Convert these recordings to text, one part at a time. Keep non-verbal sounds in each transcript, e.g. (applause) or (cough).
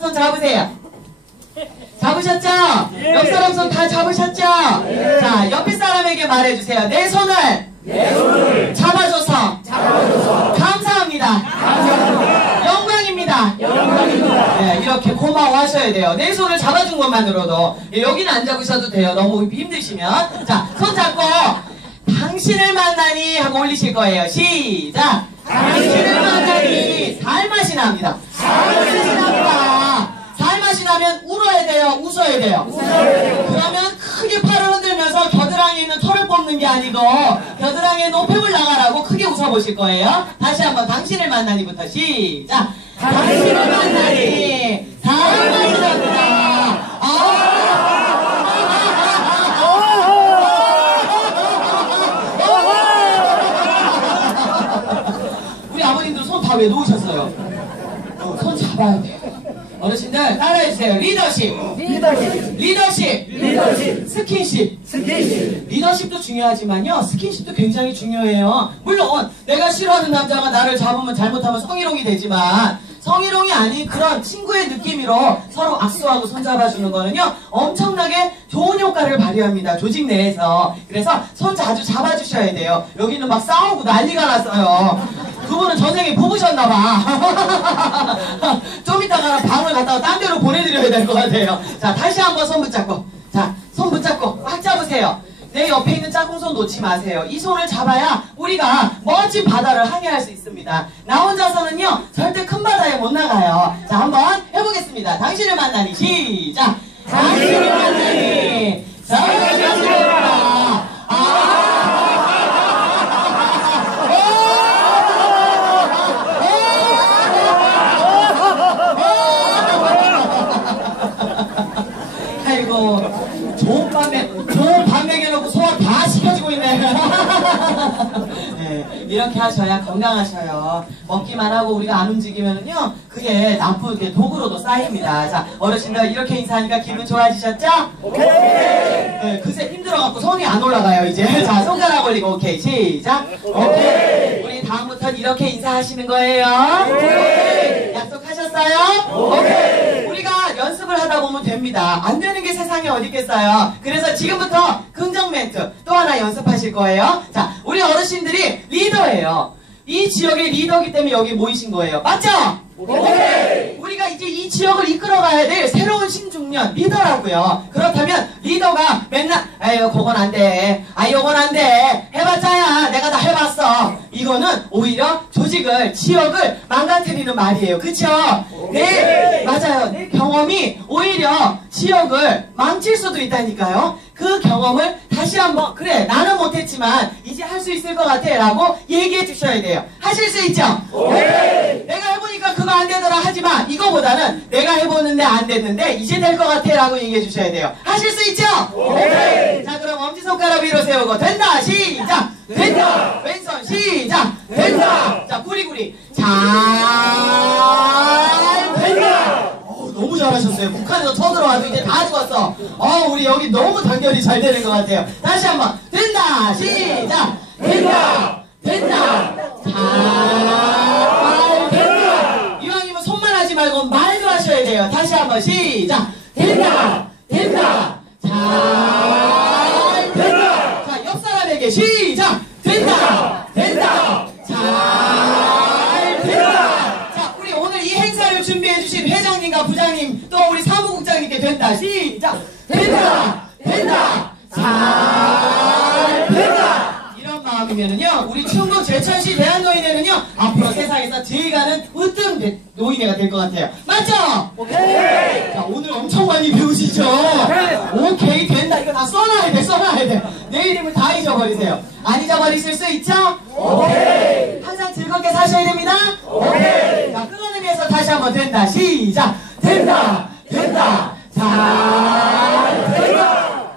손 잡으세요. 잡으셨죠? 옆 사람 손 다 잡으셨죠? 자, 옆에 사람에게 말해주세요. 내 손을 잡아줘서, 감사합니다. 영광입니다. 네, 이렇게 고마워하셔야 돼요. 내 손을 잡아준 것만으로도 예, 여기는 안 잡으셔도 돼요. 너무 힘드시면 자, 손 잡고 당신을 만나니 하고 올리실 거예요. 시작. 당신을 만나니 살맛이 납니다. 살맛이 납니다. 나면 울어야 돼요. 웃어야 돼요. 그러면 크게 팔을 흔들면서 겨드랑이에 있는 털을 뽑는 게 아니고 겨드랑이에 노폐물 나가라고 크게 웃어보실 거예요. 다시 한번 당신을 만나니부터 시작. 당신을 만나니 살맛이 납니다. 우리 아버님들 손다 왜 놓으셨어요? 어, 손 잡아야 돼요. 어르신들 따라해주세요. 리더십. 리더십, 리더십. 리더십, 스킨십. 스킨십, 리더십도 중요하지만요. 스킨십도 굉장히 중요해요. 물론 내가 싫어하는 남자가 나를 잡으면 잘못하면 성희롱이 되지만 성희롱이 아닌 그런 친구의 느낌으로 서로 악수하고 손잡아주는 거는요. 엄청나게 좋은 효과를 발휘합니다. 조직 내에서. 그래서 손 자주 잡아주셔야 돼요. 여기는 막 싸우고 난리가 났어요. 그분은 전생에 뽑으셨나봐. (laughs) 좀 이따가 방을 갖다가 딴 데로 보내드려야 될 것 같아요. 자, 다시 한번 손 붙잡고. 자, 손 붙잡고 꽉 잡으세요. 내 옆에 있는 짝꿍손 놓지 마세요. 이 손을 잡아야 우리가 멋진 바다를 항해할 수 있습니다. 나 혼자서는요, 절대 큰 바다에 못 나가요. 자, 한번 해보겠습니다. 당신을 만나니, 시작! 당신을 만나니, 사랑합니다. 아이고, 좋은 밤에, 좋은 밤 먹여놓고 소화 다 시켜주고 있네. 네, 이렇게 하셔야 건강하셔요. 먹기만 하고 우리가 안 움직이면은요, 그게 나쁘게 독으로도 쌓입니다. 자, 어르신들 이렇게 인사하니까 기분 좋아지셨죠? 오케이! 네, 그새 힘들어갖고 손이 안 올라가요, 이제. 자, 손가락 올리고, 오케이. 시작. 오케이. 우리 다음부터 이렇게 인사하시는 거예요. 오케이. 약속하셨어요? 오케이. 연습을 하다 보면 됩니다. 안 되는 게 세상에 어디 있겠어요. 그래서 지금부터 긍정 멘트 또 하나 연습하실 거예요. 자, 우리 어르신들이 리더예요. 이 지역의 리더기 때문에 여기 모이신 거예요. 맞죠? 오케이. 우리가 이제 이 지역을 이끌어가야 될 새로운 신중년 리더라고요. 그렇다면 리더가 맨날 아유 그건 안 돼. 아 이건 안 돼. 해봤자야. 내가 다 해봤어. 이거는 오히려 조직을 지역을 망가뜨리는 말이에요. 그쵸? 네 맞아요. 내 경험이 오히려 지역을 망칠 수도 있다니까요. 그 경험을 다시 한번 그래 나는 못했지만 이제 할 수 있을 것 같아 라고 얘기해 주셔야 돼요. 하실 수 있죠? 내가 해보니까 그거 안 되더라 하지마 이거보다는 내가 해보는데 안 됐는데 이제 될 것 같아 라고 얘기해 주셔야 돼요 하실 수 있죠? 자 그럼 엄지손가락 위로 세우고 된다 시작 어, 너무 잘하셨어요. 북한에서 쳐들어와도 이제 다 죽었어. 어 우리 여기 너무 단결이 잘 되는 것 같아요. 다시 한 번. 된다. 시작. 된다. 된다. 잘 된다. 이왕이면 손만 하지 말고 말도 하셔야 돼요. 다시 한 번 시작. 된다. 된다. 잘 된다. 자 옆 사람에게 시작 된다. 시작. 된다. 된다. 잘 된다. 이런 마음이면은요 우리 충북 제천시 대한노인회는요 앞으로 세상에서 제일 가는 으뜸 대- 노인회가 될 것 같아요. 맞죠? 오케이. 자 오늘 엄청 많이 배우시죠? 오케이 된다. 이거 다 써놔야 돼 써놔야 돼내 이름을 다 잊어버리세요. 안 잊어버리실 수 있죠? 오케이. 항상 즐겁게 사셔야 됩니다. 오케이. 자 끊어내면서 다시 한번 된다. 시작. 된다. 된다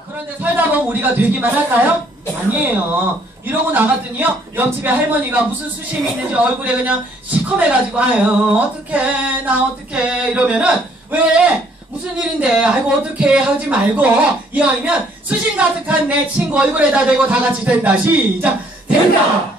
그런데 살다 보면 우리가 되기만 할까요? 아니에요. 이러고 나갔더니요, 옆집에 할머니가 무슨 수심이 있는지 얼굴에 그냥 시커매가지고, 아유, 어떡해, 나 어떡해, 이러면은, 왜? 무슨 일인데, 아이고, 어떡해, 하지 말고, 이왕이면 수심 가득한 내 친구 얼굴에다 대고 다 같이 된다. 시작! 된다!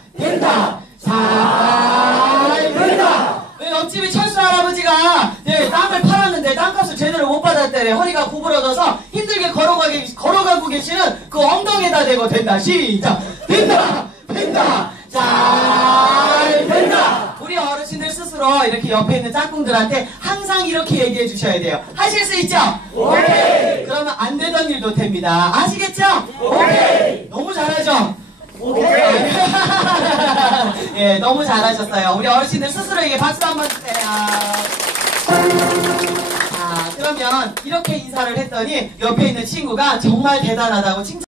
구부러져서 힘들게 걸어가기, 걸어가고 계시는 그 엉덩이에다 대고 된다. 시작. 된다. 된다. 잘 된다. 우리 어르신들 스스로 이렇게 옆에 있는 짝꿍들한테 항상 이렇게 얘기해 주셔야 돼요. 하실 수 있죠? 오케이. 그러면 안 되던 일도 됩니다. 아시겠죠? 오케이. 너무 잘하죠? 오케이. (laughs) 예, 너무 잘하셨어요. 우리 어르신들 스스로에게 박수 한 번 주세요. 자, 그러면 이렇게 인사를 했더니 옆에 있는 친구가 정말 대단하다고 칭찬